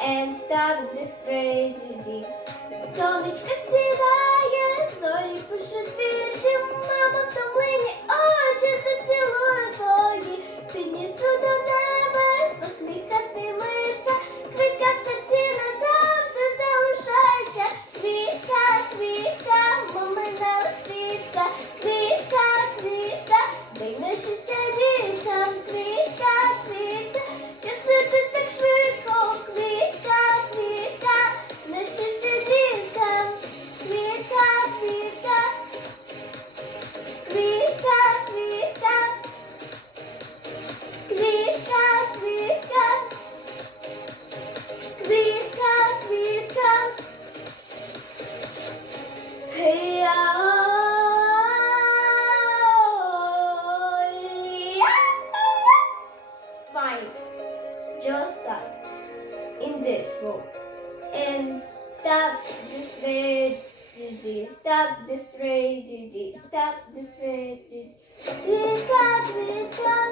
and stop this tragedy. Сонечко Just your in this world. And stop this tragedy, stop this tragedy, stop this tragedy. We got, we got.